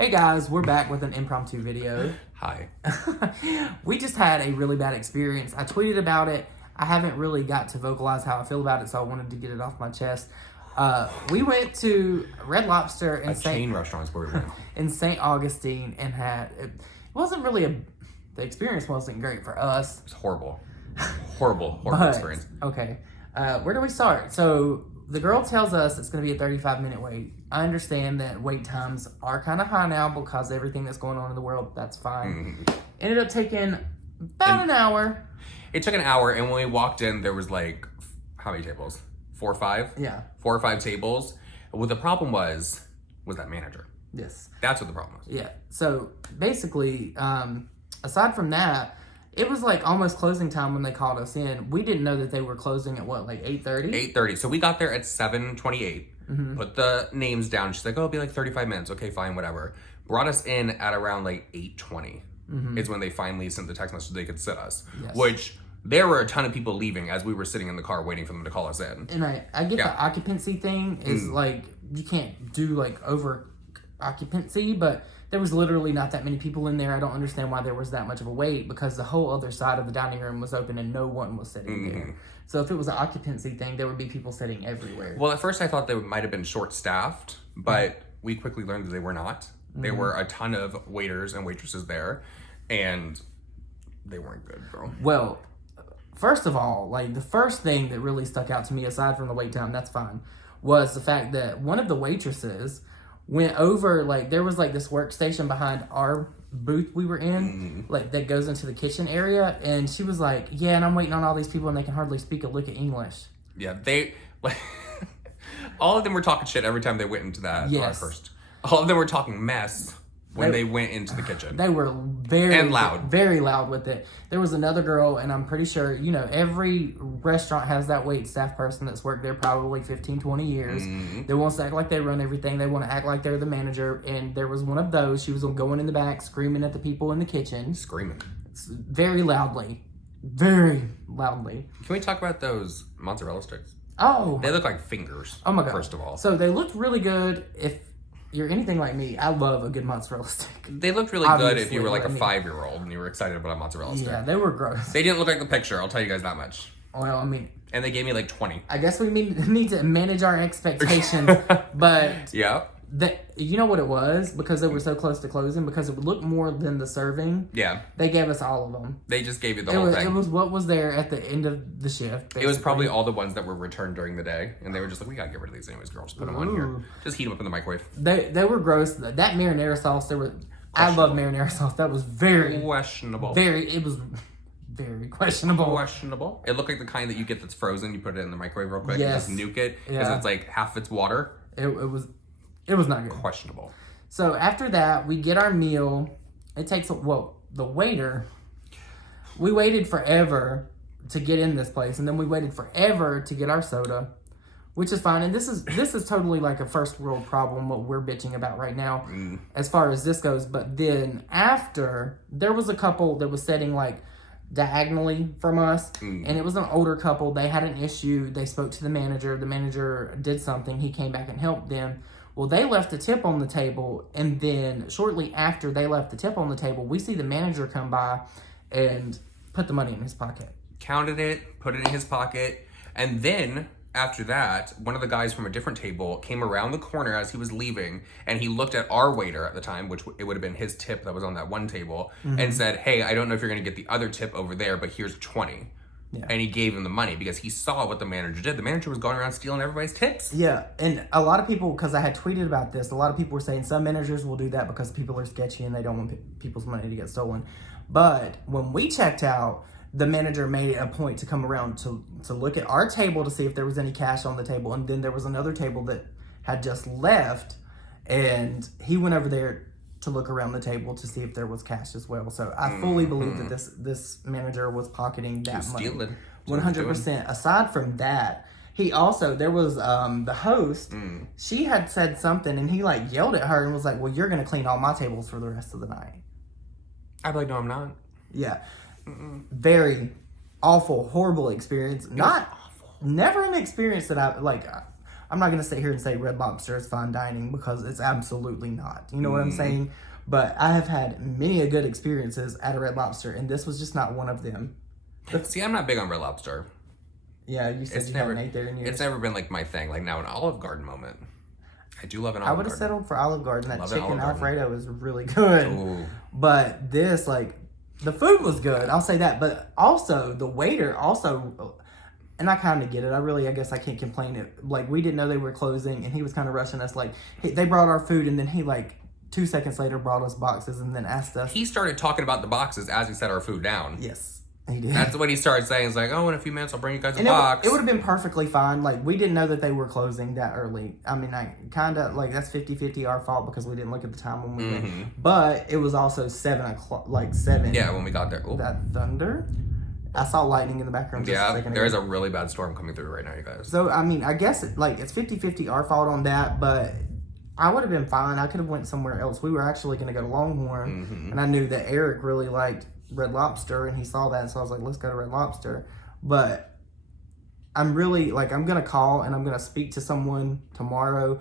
Hey guys, we're back with an impromptu video. Hi. We just had a really bad experience. I tweeted about it. I haven't really got to vocalize how I feel about it, so I wanted to get it off my chest. We went to Red Lobster in chain restaurants where we went. in St. Augustine and it wasn't really the experience wasn't great for us. It was horrible. Horrible experience. Okay. Where do we start? So the girl tells us it's going to be a 35-minute wait. I understand that wait times are kind of high now because of everything that's going on in the world. That's fine. Ended up taking about an hour. It took an hour, and when we walked in, there was like, how many tables? 4 or 5? Yeah. 4 or 5 tables. What the problem was that manager. Yes. That's what the problem was. Yeah. So basically, aside from that, it was like almost closing time when they called us in. We didn't know that they were closing at what, like 8:30? 8:30. So we got there at 7:28. Put the names down. She's like, oh, it'll be like 35 minutes. Okay, fine, whatever. Brought us in at around like 8:20 is when they finally sent the text message they could sit us. Yes. Which there were a ton of people leaving as we were sitting in the car waiting for them to call us in. And I get the occupancy thing is like, you can't do like over occupancy, but there was literally not that many people in there. I don't understand why there was that much of a wait because the whole other side of the dining room was open and no one was sitting there. So if it was an occupancy thing, there would be people sitting everywhere. Well, at first I thought they might have been short-staffed, but we quickly learned that they were not. There were a ton of waiters and waitresses there, and they weren't good, bro. Well, first of all, like the first thing that really stuck out to me, aside from the wait time, that's fine, was the fact that one of the waitresses went over, like there was like this workstation behind our booth we were in, like that goes into the kitchen area, and she was like, yeah, and I'm waiting on all these people and they can hardly speak a lick of English. Yeah, they, like, all of them were talking shit every time they went into that first. All of them were talking mess when they went into the kitchen. They were very loud. Very loud with it. There was another girl, and I'm pretty sure, you know, every restaurant has that wait staff person that's worked there probably 15, 20 years. They want to act like they run everything. They want to act like they're the manager, and there was one of those. She was going in the back, screaming at the people in the kitchen. Screaming. Very loudly. Very loudly. Can we talk about those mozzarella sticks? Oh. They look like fingers. Oh my God. First of all. So they looked really good. If you're anything like me, I love a good mozzarella stick. They looked really good if you were like a 5-year-old and you were excited about a mozzarella stick. Yeah, they were gross. They didn't look like the picture, I'll tell you guys that much. Well, I mean... And they gave me like 20. I guess we need to manage our expectations, but... Yeah. You know what it was? Because they were so close to closing, because it would look more than the serving. Yeah. They gave us all of them. They just gave you the whole thing. It was what was there at the end of the shift, basically. It was probably all the ones that were returned during the day, and they were just like, we gotta get rid of these anyways, girl. Just put them on here. Just heat them up in the microwave. They were gross. That marinara sauce, I love marinara sauce. That was very... questionable. It was very questionable. Questionable. It looked like the kind that you get that's frozen. You put it in the microwave real quick and just nuke it because it's like half its water. It was not good. Questionable. So after that, we get our meal. It takes the waiter. We waited forever to get in this place, and then we waited forever to get our soda, which is fine. And this is totally like a first world problem what we're bitching about right now, as far as this goes. But then after, there was a couple that was sitting like diagonally from us, and it was an older couple. They had an issue. They spoke to the manager. The manager did something. He came back and helped them. Well, they left a tip on the table, and then shortly after they left the tip on the table, we see the manager come by and put the money in his pocket. Counted it, put it in his pocket, and then after that, one of the guys from a different table came around the corner as he was leaving, and he looked at our waiter at the time, which it would have been his tip that was on that one table, and said, hey, I don't know if you're going to get the other tip over there, but here's 20. Yeah. And he gave him the money because he saw what the manager did. The manager was going around stealing everybody's tips. Yeah, and a lot of people, because I had tweeted about this, a lot of people were saying some managers will do that because people are sketchy and they don't want people's money to get stolen. But when we checked out, the manager made it a point to come around to look at our table to see if there was any cash on the table. And then there was another table that had just left, and he went over there to look around the table to see if there was cash as well. So I fully believe that this manager was pocketing that money. Stealing. 100%. Aside from that, he also, there was the host, she had said something, and he like yelled at her and was like, well, you're going to clean all my tables for the rest of the night. I'd be like, no, I'm not. Yeah. Very awful, horrible experience. Not awful. Never an experience that I, like, I'm not going to sit here and say Red Lobster is fine dining because it's absolutely not. You know what I'm saying? But I have had many good experiences at a Red Lobster, and this was just not one of them. See, I'm not big on Red Lobster. Yeah, you said you haven't ate there in years. It's never been like my thing. Like now, an Olive Garden moment. I do love an Olive Garden. I would have settled for Olive Garden. That chicken Alfredo is really good. Ooh. But this, like, the food was good. I'll say that. But also, the waiter also, and I kind of get it. I guess I can't complain. Like, we didn't know they were closing, and he was kind of rushing us. Like, they brought our food, and then he, like, 2 seconds later brought us boxes and then asked us. He started talking about the boxes as he set our food down. Yes. He did. That's what he started saying. It's like, oh, in a few minutes I'll bring you guys a box. It would have been perfectly fine. Like, we didn't know that they were closing that early. I mean, I kind of, like, that's 50-50 our fault because we didn't look at the time when we went. But it was also 7 o'clock, like 7. Yeah, when we got there. Ooh. That thunder. I saw lightning in the background just a second ago. There is a really bad storm coming through right now, you guys. So, I mean, I guess, it's 50-50 our fault on that, but I would have been fine. I could have went somewhere else. We were actually going to go to Longhorn, and I knew that Eric really liked Red Lobster, and he saw that, so I was like, let's go to Red Lobster. But I'm really, like, I'm going to call, and I'm going to speak to someone tomorrow,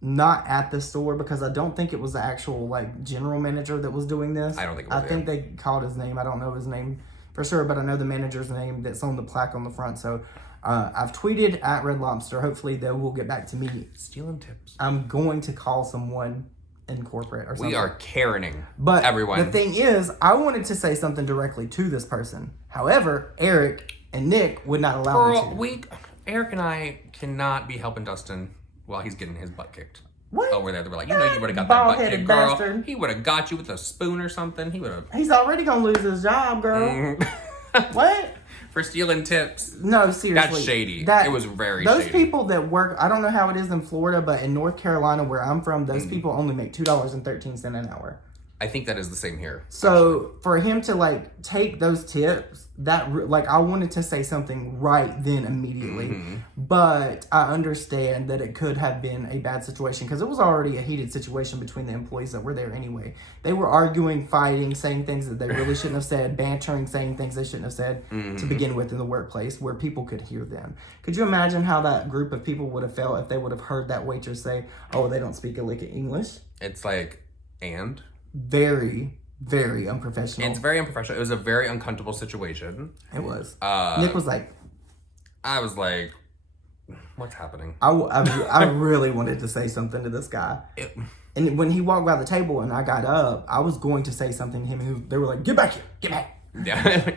not at the store, because I don't think it was the actual, like, general manager that was doing this. I don't think it was. I think they called his name. I don't know his name for sure, but I know the manager's name that's on the plaque on the front, so I've tweeted at Red Lobster. Hopefully they will get back to me. Stealing tips. I'm going to call someone in corporate or something. We are Karening, but everyone. The thing is, I wanted to say something directly to this person. However, Eric and Nick would not allow me to. Eric and I cannot be helping Dustin while he's getting his butt kicked. What? Over there, they were like, you know, you would have got that butt kicked, girl. Bastard. He would have got you with a spoon or something. He would have. He's already gonna lose his job, girl. What? For stealing tips. No, seriously. That's shady. It was very shady. Those people that work, I don't know how it is in Florida, but in North Carolina, where I'm from, those people only make $2.13 an hour. I think that is the same here. So for him to like take those tips, that like I wanted to say something right then immediately, but I understand that it could have been a bad situation because it was already a heated situation between the employees that were there anyway. They were arguing, fighting, saying things that they really shouldn't have said, bantering, saying things they shouldn't have said to begin with in the workplace where people could hear them. Could you imagine how that group of people would have felt if they would have heard that waitress say, "Oh, they don't speak a lick of English"? It's like, and? Very, very unprofessional. It's very unprofessional. It was a very uncomfortable situation. It was. Nick was like... I was like, what's happening? I really wanted to say something to this guy. And when he walked by the table and I got up, I was going to say something to him. And they were like, "Get back here. Get back." Yeah.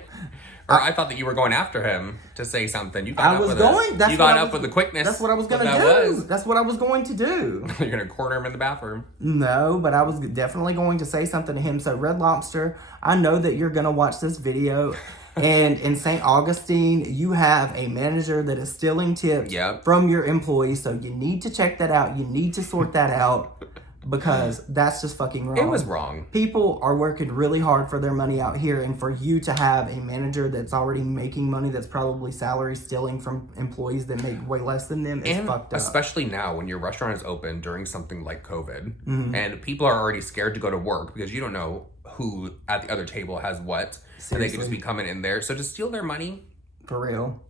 Or I thought that you were going after him to say something. You got with the quickness. That's what I was going to do. That's what I was going to do. You're going to corner him in the bathroom. No, but I was definitely going to say something to him. So, Red Lobster, I know that you're going to watch this video. And in St. Augustine, you have a manager that is stealing tips from your employees. So, you need to check that out. You need to sort that out. Because that's just fucking wrong. It was wrong. People are working really hard for their money out here, and for you to have a manager that's already making money that's probably salary stealing from employees that make way less than them is fucked up. Especially now when your restaurant is open during something like COVID, and people are already scared to go to work because you don't know who at the other table has what, and they could just be coming in there. So to steal their money, for real,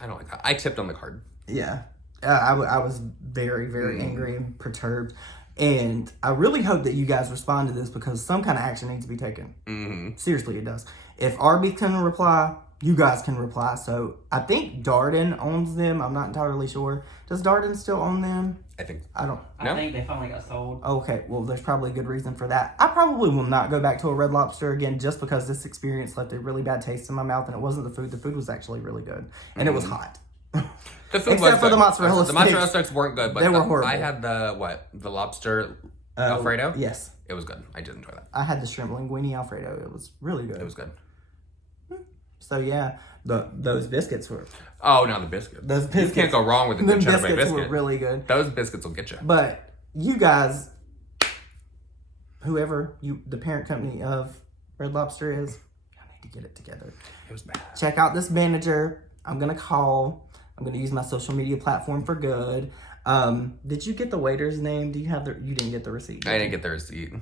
I don't like that. I tipped on the card. Yeah, I was very, very angry and perturbed. And I really hope that you guys respond to this because some kind of action needs to be taken. Seriously, it does. If Arby's can reply, you guys can reply. So I think Darden owns them. I'm not entirely sure. Does Darden still own them? I think. I don't. I think they finally got sold. Okay, well, there's probably a good reason for that. I probably will not go back to a Red Lobster again just because this experience left a really bad taste in my mouth, and it wasn't the food. The food was actually really good, and it was hot. The food Except for good. the mozzarella sticks. The mozzarella sticks weren't good, but they were horrible. I had the lobster Alfredo? Yes. It was good. I did enjoy that. I had the shrimp linguine Alfredo. It was really good. It was good. So yeah, those biscuits were... Oh, no, the biscuits. Those biscuits. You can't go wrong with a good Cheddar Bay biscuit. Were really good. Those biscuits will get you. But you guys, whoever the parent company of Red Lobster is, y'all need to get it together. It was bad. Check out this manager. I'm going to call... I'm going to use my social media platform for good. Did you get the waiter's name? Do you have you didn't get the receipt? I didn't get the receipt.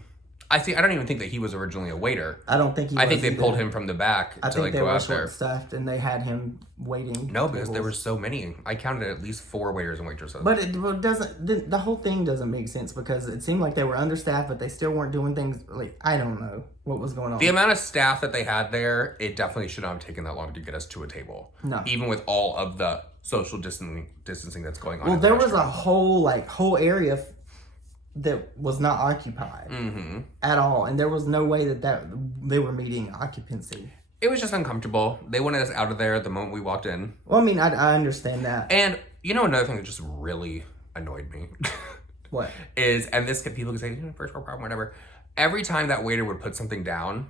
I don't even think that he was originally a waiter. I don't think he was. I think they either. pulled him from the back to like they go were out there. short-staffed and they had him waiting. No, because there were so many. I counted at least 4 waiters and waitresses. But it doesn't. The whole thing doesn't make sense because it seemed like they were understaffed, but they still weren't doing things. Like I don't know what was going on. The amount of staff that they had there, it definitely should not have taken that long to get us to a table. No, even with all of the social distancing that's going on. Well, there was a whole area that was not occupied at all, and there was no way that they were meeting occupancy. It was just uncomfortable. They wanted us out of there the moment we walked in. Well, I mean, I understand that. And you know another thing that just really annoyed me? What? And this people can say, first world problem, whatever. Every time that waiter would put something down,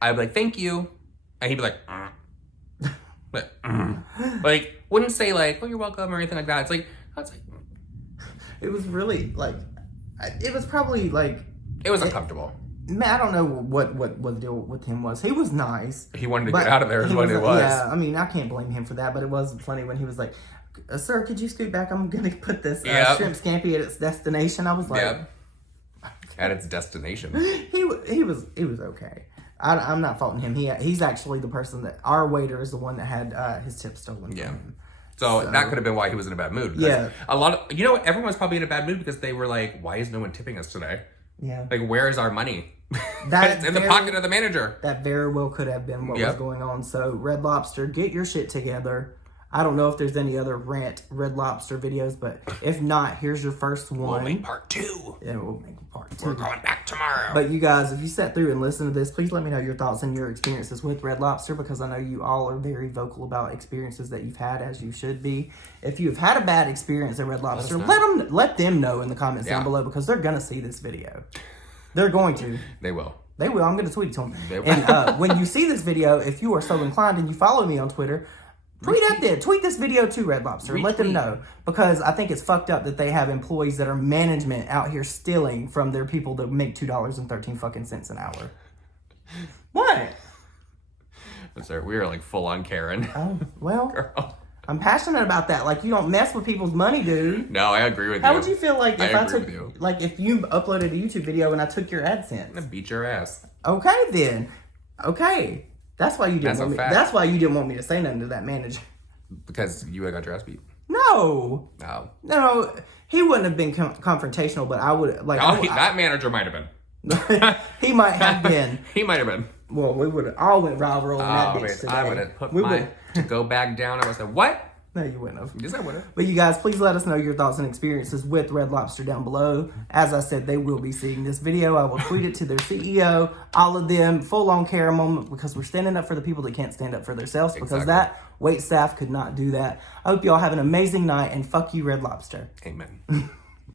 I'd be like, thank you. And he'd be like, like, wouldn't say like, oh, you're welcome or anything like that. It's like, it was really like, it was probably like. It was uncomfortable. Man, I don't know what the deal with him was. He was nice. He wanted to get out of there is what it was. Yeah, I mean, I can't blame him for that, but it was funny when he was like, sir, could you scoot back? I'm going to put this shrimp scampi at its destination. I was like. At its destination. He was okay. I'm not faulting him. He's actually the person that, our waiter is the one that had his tip stolen from him. So that could have been why he was in a bad mood. Yeah. A lot of, everyone's probably in a bad mood because they were like, why is no one tipping us today? Yeah. Like, where is our money? It's in the pocket of the manager. That very well could have been what was going on. So, Red Lobster, get your shit together. I don't know if there's any other Red Lobster videos, but if not, here's your first one. We'll make part 2. Yeah, we'll make part 2. We're going back tomorrow. But you guys, if you sat through and listened to this, please let me know your thoughts and your experiences with Red Lobster, because I know you all are very vocal about experiences that you've had, as you should be. If you've had a bad experience at Red Lobster, let them know in the comments down below, because they're going to see this video. They're going to. They will. They will. I'm going to tweet it to them. They will. And when you see this video, if you are so inclined and you follow me on Twitter, tweet this video to Red Lobster. Let them know, because I think it's fucked up that they have employees that are management out here stealing from their people that make $2.13 fucking cents an hour. What? Sir, we are like full on Karen. Oh, well, Girl. I'm passionate about that. Like, you don't mess with people's money, dude. No, I agree with you. How would you feel like if I took, with you. like, if you uploaded a YouTube video and I took your AdSense? I'm gonna beat your ass. Okay, then. Okay. That's why you didn't want me. That's why you didn't want me to say nothing to that manager. Because you would have got your ass beat. No. No. He wouldn't have been confrontational, but I would like. That manager might have been. He might have been. He might have been. Well, we would have all went rival rolling that bitch today. I would have put my to go back down. I would have said, what? No, you wouldn't have. Yes, I would have. But you guys, please let us know your thoughts and experiences with Red Lobster down below. As I said, they will be seeing this video. I will tweet it to their CEO, all of them, full-on care moment, because we're standing up for the people that can't stand up for themselves, because that wait staff could not do that. I hope you all have an amazing night, and fuck you, Red Lobster. Amen.